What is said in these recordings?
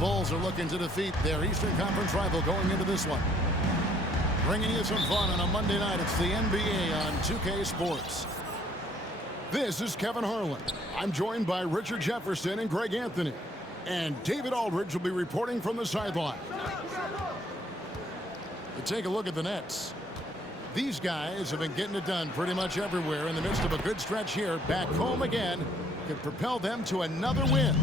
Bulls are looking to defeat their Eastern Conference rival going into this one. Bringing you some fun on a Monday night. It's the NBA on 2K Sports. This is Kevin Harlan. I'm joined by Richard Jefferson and Greg Anthony. And David Aldridge will be reporting from the sideline. To take a look at the Nets. These guys have been getting it done pretty much everywhere in the midst of a good stretch here. Back home again could propel them to another win.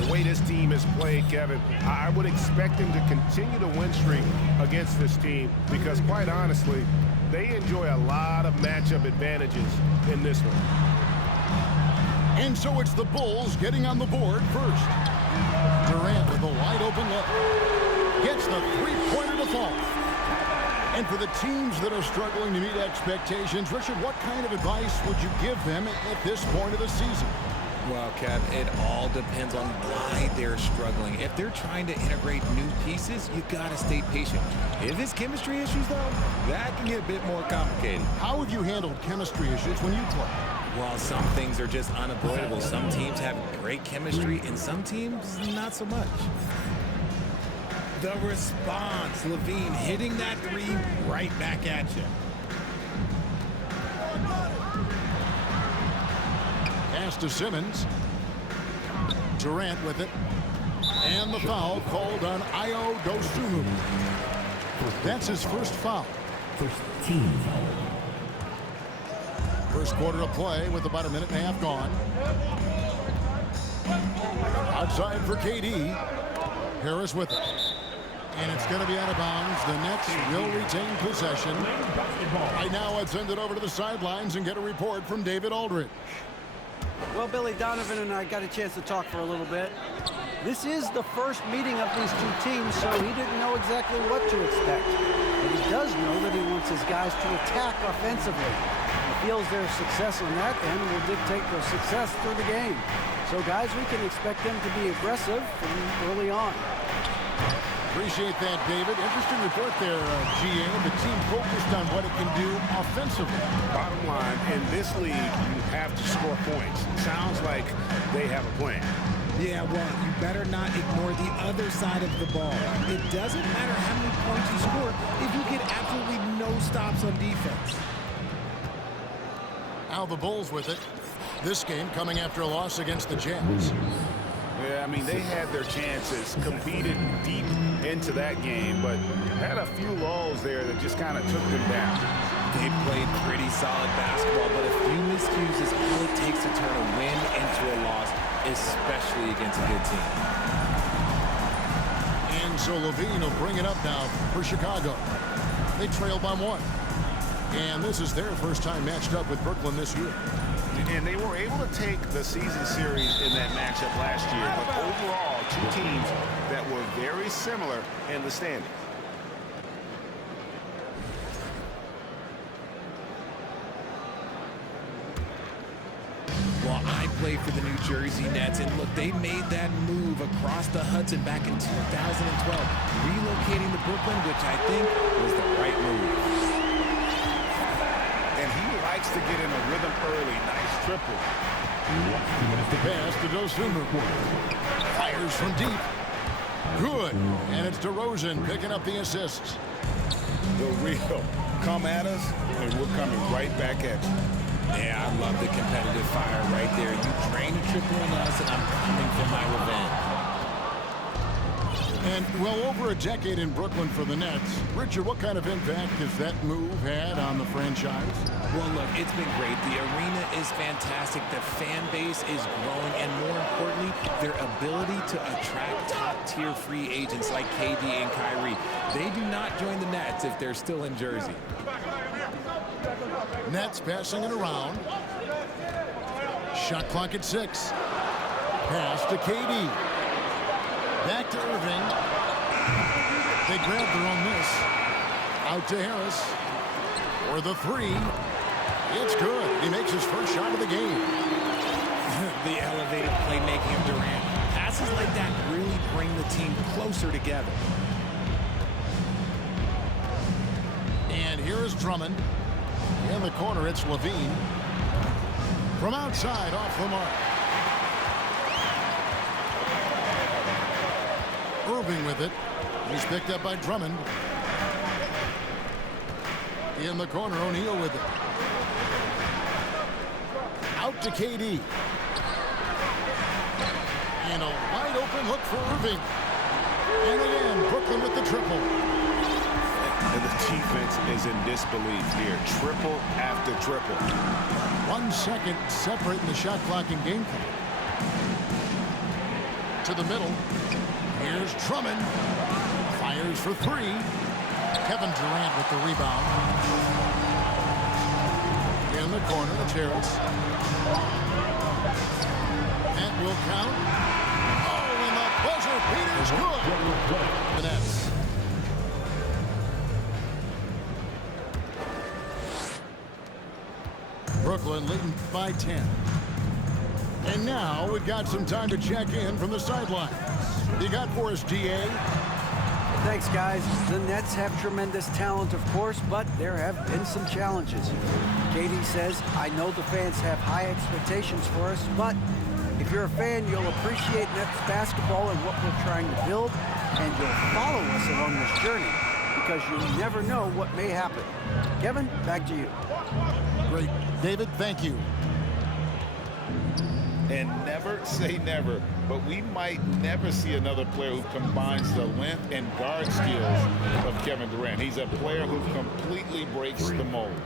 The way this team has played, Kevin, I would expect them to continue the win streak against this team because, quite honestly, they enjoy a lot of matchup advantages in this one. And so it's the Bulls getting on the board first. Durant with a wide open look. Gets the three-pointer to fall. And for the teams that are struggling to meet expectations, Richard, what kind of advice would you give them at this point of the season? Well, Kev, it all depends on why they're struggling. If they're trying to integrate new pieces, you got to stay patient. If it's chemistry issues, though, that can get a bit more complicated. How have you handled chemistry issues when you play? Well, some things are just unavoidable. Some teams have great chemistry, and some teams not so much. The response, Levine hitting that three right back at you. Pass to Simmons. Durant with it. And the foul called on Ayo Dosunmu. That's his first foul. First team foul. First quarter of play with about a minute and a half gone. Outside for KD. Harris with it. And it's going to be out of bounds. The Nets will retain possession. Right now, let's send it over to the sidelines and get a report from David Aldridge. Well, Billy, Donovan and I got a chance to talk for a little bit. This is the first meeting of these two teams, so he didn't know exactly what to expect. But he does know that he wants his guys to attack offensively. He feels their success on that end will dictate their success through the game. So, guys, we can expect them to be aggressive from early on. Appreciate that, David. Interesting report there, GA. The team focused on what it can do offensively. Bottom line, in this league, you have to score points. Sounds like they have a plan. Yeah, well, you better not ignore the other side of the ball. It doesn't matter how many points you score if you get absolutely no stops on defense. Now the Bulls with it. This game coming after a loss against the Jazz. Yeah, I mean, they had their chances, competed deep into that game, but had a few lulls there that just kind of took them down. They played pretty solid basketball, but a few miscues is all it takes to turn a win into a loss, especially against a good team. And so Levine will bring it up now for Chicago. They trail by one. And this is their first time matched up with Brooklyn this year. And they were able to take the season series in that matchup last year, but overall, two teams that were very similar in the standings. Well, I played for the New Jersey Nets, and look, they made that move across the Hudson back in 2012, relocating to Brooklyn, which I think was the right move. And he likes to get in a rhythm early. Nice triple. The pass to Dosunmu. Fires from deep. Good. And it's DeRozan picking up the assists. The real. Come at us, and we're coming right back at you. Yeah, I love the competitive fire right there. You drain a triple on us, and I'm coming for my revenge. And, well, over a decade in Brooklyn for the Nets. Richard, what kind of impact has that move had on the franchise? Well, look, it's been great. The arena is fantastic. The fan base is growing. And more importantly, their ability to attract top-tier free agents like KD and Kyrie. They do not join the Nets if they're still in Jersey. Nets passing it around. Shot clock at 6. Pass to KD. Back to Irving. They grab their own miss. Out to Harris. For the three. It's good. He makes his first shot of the game. The elevated playmaking of Durant. Passes like that really bring the team closer together. And here is Drummond. In the corner, it's Levine. From outside, off the mark. Irving with it. He's picked up by Drummond. In the corner, O'Neal with it. Out to KD. And a wide open look for Irving. And again, Brooklyn with the triple. And the defense is in disbelief here. Triple after triple. 1 second separating the shot clock and game clock. To the middle. Here's Drummond. Fires for three. Kevin Durant with the rebound. In the corner, it's Harris. That will count. Oh, and the buzzer beater's good. The Nets. Brooklyn leading by 10. And now we've got some time to check in from the sideline. You got for us, DA? Thanks, guys. The Nets have tremendous talent, of course, but there have been some challenges. KD says, I know the fans have high expectations for us, but if you're a fan, you'll appreciate Nets basketball and what we're trying to build, and you'll follow us along this journey because you never know what may happen. Kevin, back to you. Great. David, thank you. And never say never, but we might never see another player who combines the length and guard skills of Kevin Durant. He's a player who completely breaks the mold.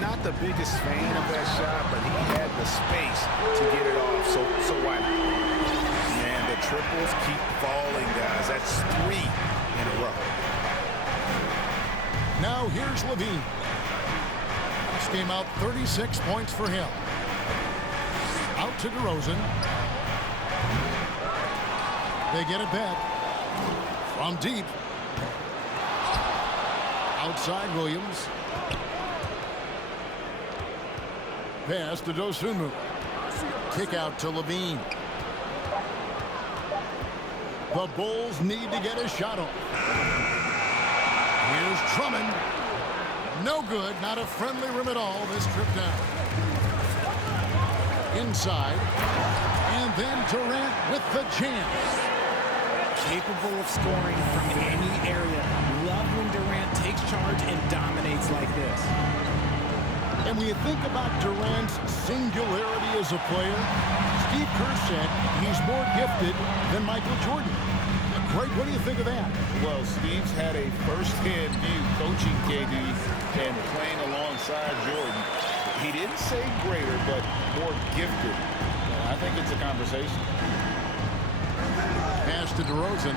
Not the biggest fan of that shot, but he had the space to get it off, so why not? Man, the triples keep falling, guys. That's 3 in a row. Now here's Levine. This came out 36 points for him. Out to DeRozan. They get it back. From deep. Outside Williams. Pass to Dosunmu. Kick out to Levine. The Bulls need to get a shot off. Here's Drummond. No good. Not a friendly rim at all this trip down. Inside. And then Durant with the chance. Capable of scoring from any area. Love when Durant takes charge and dominates like this. And when you think about Durant's singularity as a player, Steve Kerr said he's more gifted than Michael Jordan. Greg, what do you think of that? Well, Steve's had a first-hand view coaching KD and playing alongside Jordan. He didn't say greater, but more gifted. I think it's a conversation. Pass to DeRozan.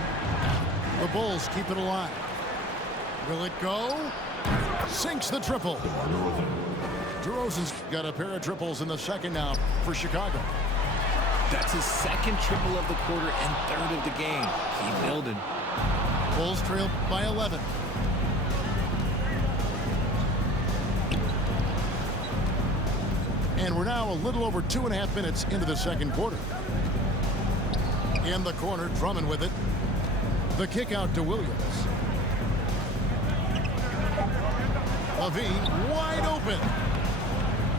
The Bulls keep it alive. Will it go? Sinks the triple. DeRozan's got a pair of triples in the second now for Chicago. That's his second triple of the quarter and third of the game. Keep building. Bulls trail by 11. And we're now a little over 2.5 minutes into the second quarter. In the corner, Drummond with it. The kick out to Williams. Levine wide open.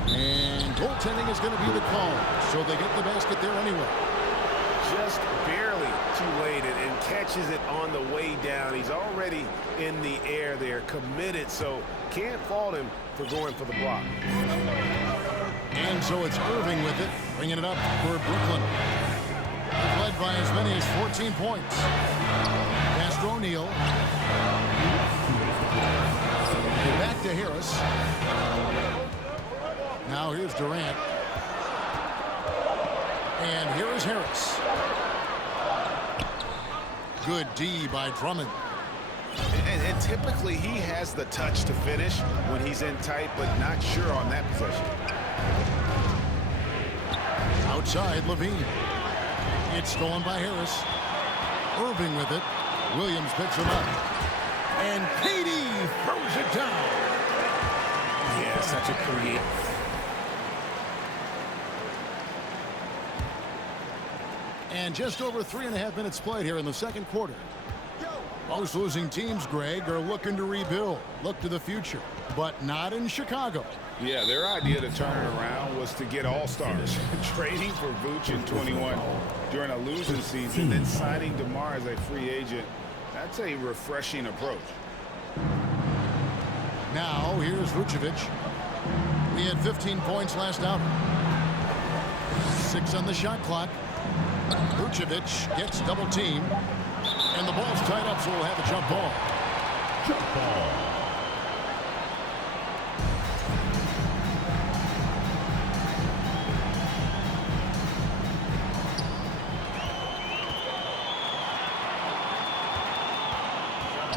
And goaltending is going to be the call. So they get the basket there anyway. Just barely too late and catches it on the way down. He's already in the air there, committed, so can't fault him for going for the block. And so it's Irving with it, bringing it up for Brooklyn. They've led by as many as 14 points. Pass to O'Neal. Back to Harris. Now here's Durant. And here is Harris. Good D by Drummond. And typically he has the touch to finish when he's in tight, but not sure on that possession. Outside, Levine. It's stolen by Harris. Irving with it. Williams picks him up. And KD throws it down. Yeah, such a creative. And just over 3.5 minutes played here in the second quarter. Most losing teams, Greg, are looking to rebuild, look to the future, but not in Chicago. Yeah, their idea to turn it around was to get all-stars. Trading for Vooch in 21 during a losing season, and then signing DeMar as a free agent. That's a refreshing approach. Now, here's Vucevic. We had 15 points last out. 6 on the shot clock. Vucevic gets double-teamed. And the ball's tied up, so we'll have a jump ball. Jump ball.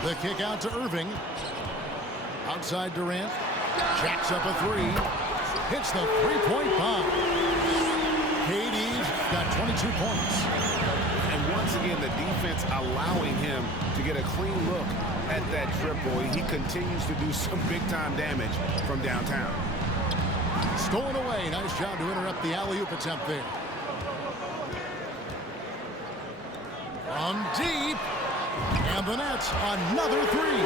The kick out to Irving. Outside Durant. Jacks up a three. Hits the three-point bomb. KD's got 22 points. And once again, the defense allowing him to get a clean look at that triple. He continues to do some big-time damage from downtown. Stolen away. Nice job to interrupt the alley-oop attempt there. From deep. And the Nets, another three.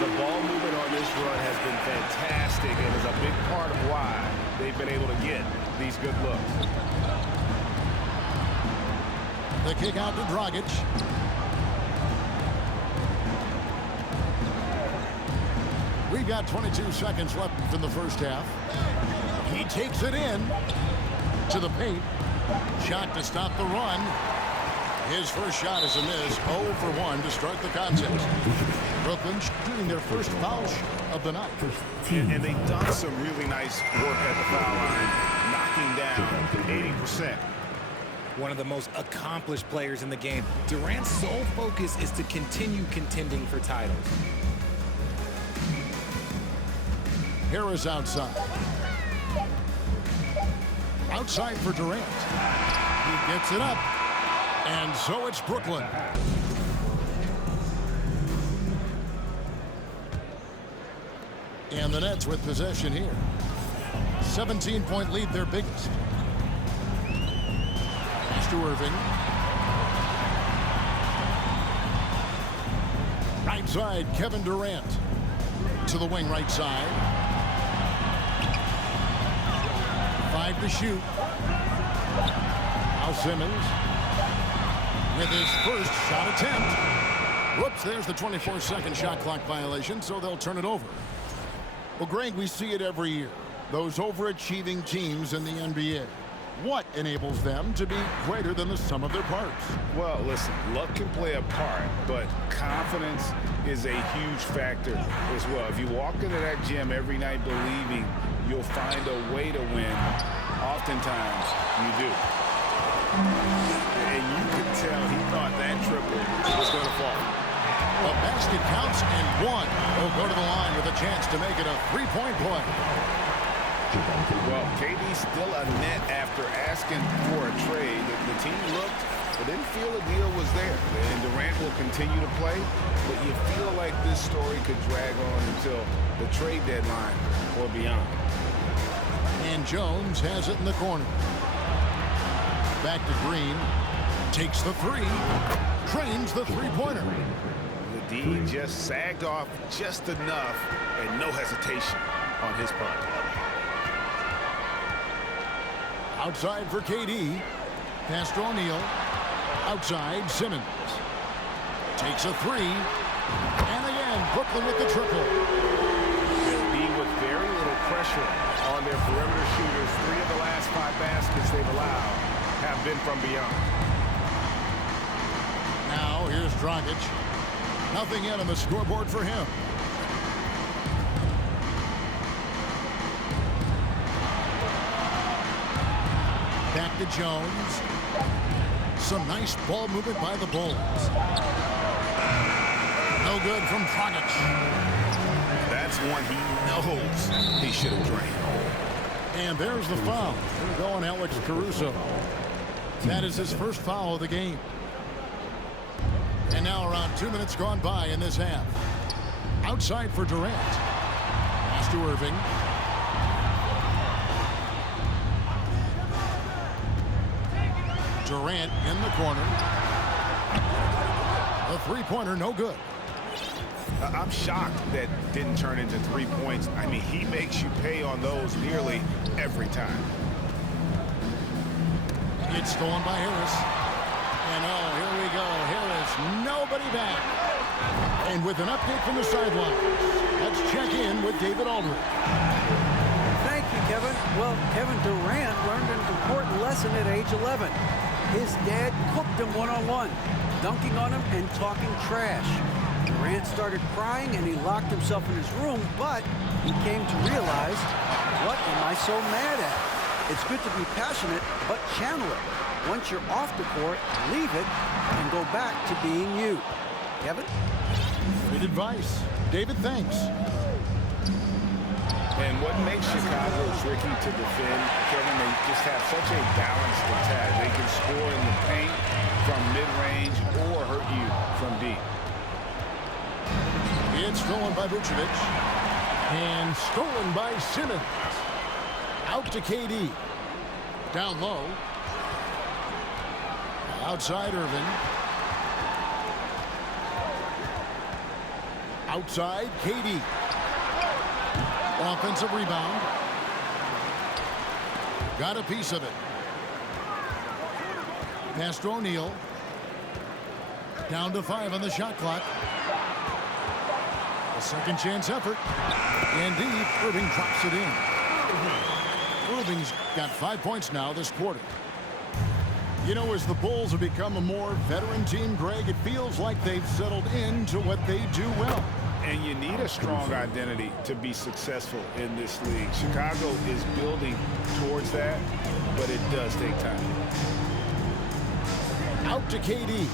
The ball movement on this run has been fantastic and is a big part of why they've been able to get these good looks. The kick out to Dragic. We've got 22 seconds left in the first half. He takes it in to the paint. Shot to stop the run. His first shot is a miss. 0 for 1 to start the contest. Brooklyn shooting their first foul of the night. And they've done some really nice work at the foul line, knocking down 80%. One of the most accomplished players in the game. Durant's sole focus is to continue contending for titles. Harris outside. Outside for Durant. He gets it up. And so it's Brooklyn. And the Nets with possession here. 17-point lead, their biggest. Pass to Irving. Right side, Kevin Durant. To the wing right side. 5 to shoot. Now Simmons. With his first shot attempt. Whoops, there's the 24-second shot clock violation, so they'll turn it over. Well, Greg, we see it every year. Those overachieving teams in the NBA. What enables them to be greater than the sum of their parts? Well, listen, luck can play a part, but confidence is a huge factor as well. If you walk into that gym every night believing you'll find a way to win, oftentimes you do. And you could tell he thought that triple was going to fall. The basket counts and one. He'll go to the line with a chance to make it a three-point play. Well, KD's still a net after asking for a trade. The team looked but didn't feel a deal was there. And Durant will continue to play, but you feel like this story could drag on until the trade deadline or beyond. And Jones has it in the corner. Back to Green. Takes the three. Trains the three-pointer. The D just sagged off just enough and no hesitation on his part. Outside for KD. Pass to O'Neal. Outside, Simmons. Takes a three. And again, Brooklyn with the triple. They'll be with very little pressure on their perimeter shooters. 3 of the last 5 baskets they've allowed have been from beyond. Now, here's Dragic. Nothing yet on the scoreboard for him. Back to Jones. Some nice ball movement by the Bulls. No good from Dragic. That's one he knows he should have drained. And there's the foul. They're going Alex Caruso. That is his first foul of the game. And now around 2 minutes gone by in this half. Outside for Durant. Pass to Irving. Durant in the corner. A three-pointer, no good. I'm shocked that didn't turn into 3 points. I mean, he makes you pay on those nearly every time. It's stolen by Harris. And oh, here we go. Harris, nobody back. And with an update from the sideline, let's check in with David Aldridge. Thank you, Kevin. Well, Kevin Durant learned an important lesson at age 11. His dad cooked him one-on-one, dunking on him and talking trash. Durant started crying and he locked himself in his room, but he came to realize, what am I so mad at? It's good to be passionate, but channel it. Once you're off the court, leave it and go back to being you. Kevin? Great advice. David, thanks. And what makes Chicago tricky to defend, Kevin, they just have such a balanced attack. They can score in the paint from mid-range or hurt you from deep. It's stolen by Vucevic. And stolen by Simmons. Out to KD. Down low. Outside Irving. Outside KD. Offensive rebound. Got a piece of it. Pass to O'Neal. Down to 5 on the shot clock. A second chance effort. And deep, Irving drops it in. Irving's got 5 points now this quarter. You know, as the Bulls have become a more veteran team, Greg, it feels like they've settled into what they do well. And you need a strong identity to be successful in this league. Chicago is building towards that, but it does take time. Out to KD.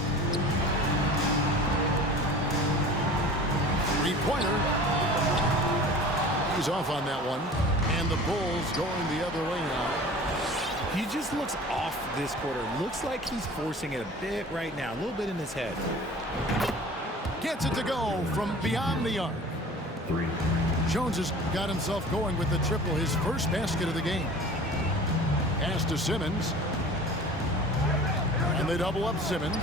Three-pointer. He's off on that one. And the Bulls going the other way now. He just looks off this quarter. Looks like he's forcing it a bit right now. A little bit in his head. Gets it to go from beyond the arc. Jones has got himself going with the triple, his first basket of the game. Pass to Simmons. And they double up Simmons.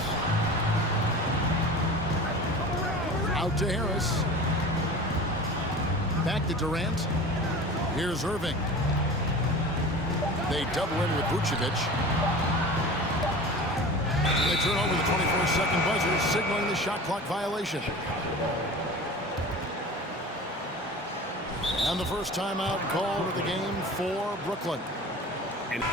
Out to Harris. Back to Durant. Here's Irving. They double in with Vucevic. And they turn over the 24-second buzzer, signaling the shot clock violation. And the first timeout called of the game for Brooklyn. And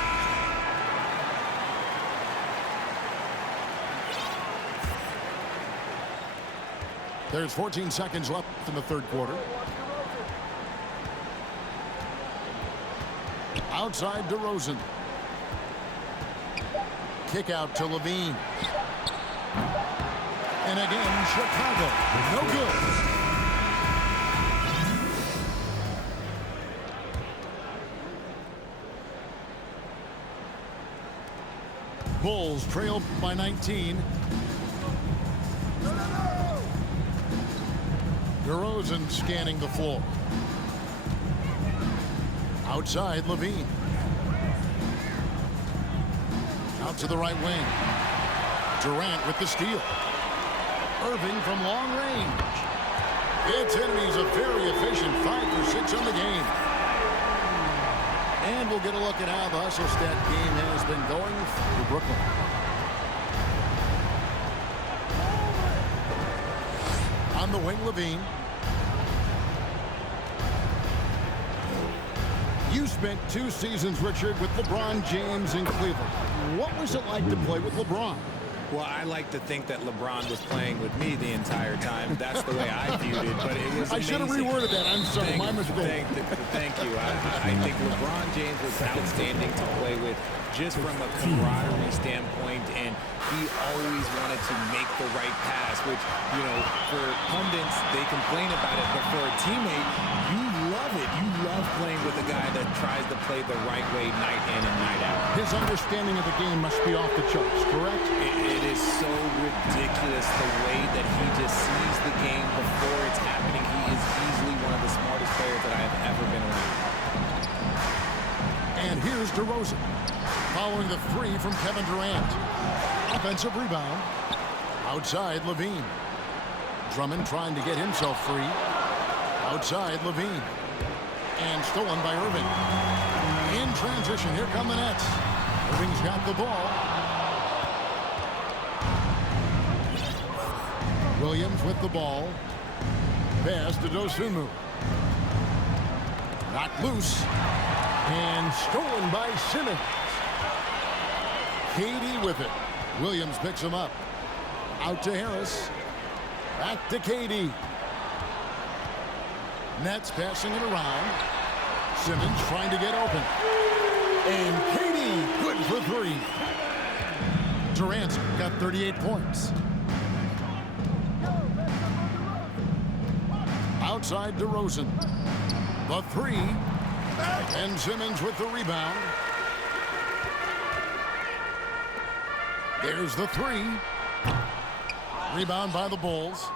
there's 14 seconds left in the third quarter. Outside DeRozan. Kick out to Levine. And again, Chicago. No good. Bulls trail by 19. DeRozan scanning the floor. Outside, Levine. Out to the right wing. Durant with the steal. Irving from long range. It's enemies a very efficient 5 for 6 on the game. And we'll get a look at how the hustle stat game has been going for Brooklyn. On the wing, Levine. You spent 2 seasons, Richard, with LeBron James in Cleveland. What was it like to play with LeBron? Well, I like to think that LeBron was playing with me the entire time. That's the way I viewed it, but it was I should have amazing. reworded that. I'm sorry, my mistake. Thank you. I think LeBron James was outstanding to play with just from a camaraderie standpoint, and he always wanted to make the right pass, which, you know, for pundits, they complain about it, but for a teammate, you love it. You love playing with a guy that tries to play the right way night in and night out. His understanding of the game must be off the charts, correct? It is so ridiculous the way that he just sees the game before it's happening. He is easily one of the smartest players that I have ever been around. And here's DeRozan, following the 3 from Kevin Durant. Offensive rebound. Outside Levine. Drummond trying to get himself free. Outside Levine. And stolen by Irving. In transition, here come the Nets. Irving's got the ball. Williams with the ball. Pass to Dosunmu. Knocked loose. And stolen by Simmons. KD with it. Williams picks him up. Out to Harris. Back to KD. Nets passing it around. Simmons trying to get open. And KD good for three. Durant's got 38 points. Outside DeRozan. The three. And Simmons with the rebound. There's the three. Rebound by the Bulls.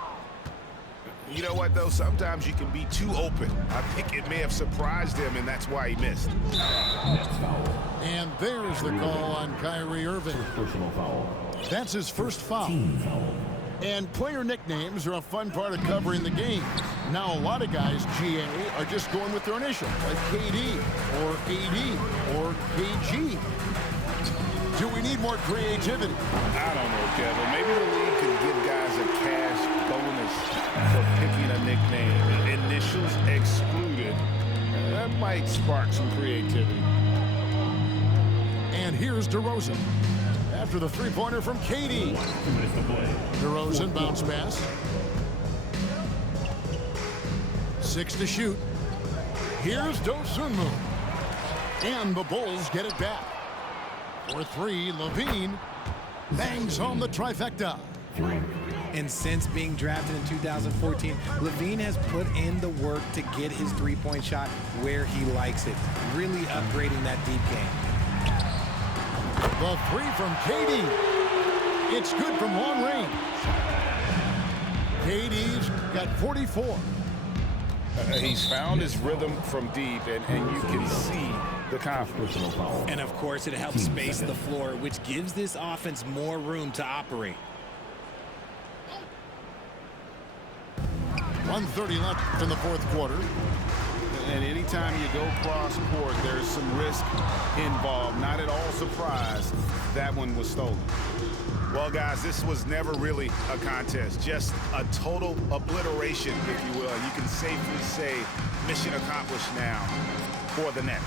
You know what, though? Sometimes you can be too open. I think it may have surprised him, and that's why he missed. And there's the call on Kyrie Irving. Personal foul. That's his first foul. Team foul. And player nicknames are a fun part of covering the game. Now, a lot of guys, GA, are just going with their initials, like KD or AD or KG. Do we need more creativity? I don't know, Kevin. Maybe the league could give guys a cash bonus for picking a nickname. Initials excluded. That might spark some creativity. And here's DeRozan. After the three-pointer from KD. DeRozan bounce pass. 6 to shoot. Here's Dosunmu. And the Bulls get it back. For three, Levine bangs home the trifecta. And since being drafted in 2014, Levine has put in the work to get his three-point shot where he likes it, really upgrading that deep game. The three from KD. It's good from long range. KD's got 44. He's found his rhythm from deep, and you can see the confidence. And of course, it helps space the floor, which gives this offense more room to operate. 1:30 left in the fourth quarter. And anytime you go cross court, there's some risk involved. Not at all surprised that one was stolen. Well, guys, this was never really a contest. Just a total obliteration, if you will. You can safely say mission accomplished now for the Nets.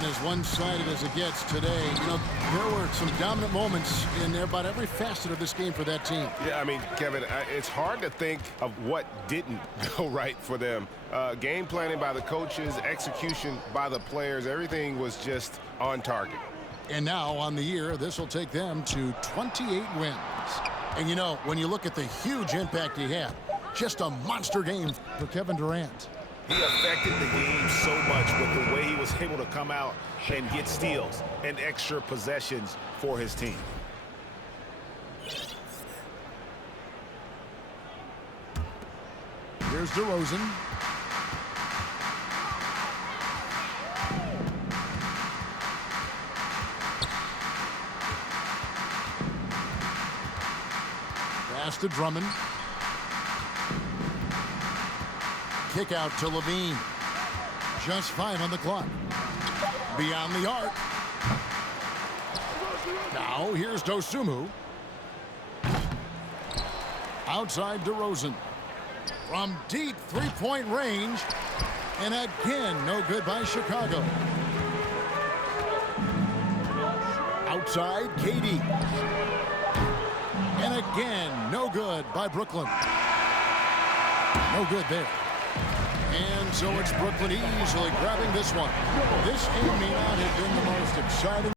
As one-sided as it gets today, you know, there were some dominant moments in about every facet of this game for that team. Yeah, I mean, Kevin, it's hard to think of what didn't go right for them. Game planning by the coaches, execution by the players, everything was just on target. And now on the year, this will take them to 28 wins. And you know, when you look at the huge impact he had, just a monster game for Kevin Durant. He affected the game so much with the way he was able to come out and get steals and extra possessions for his team. Here's DeRozan. Pass to Drummond. Kick out to Levine. Just 5 on the clock. Beyond the arc. Now here's Dosunmu. Outside DeRozan. From deep three-point range. And again, no good by Chicago. Outside, KD. And again, no good by Brooklyn. No good there. And so it's Brooklyn easily grabbing this one. This game may not have been the most exciting.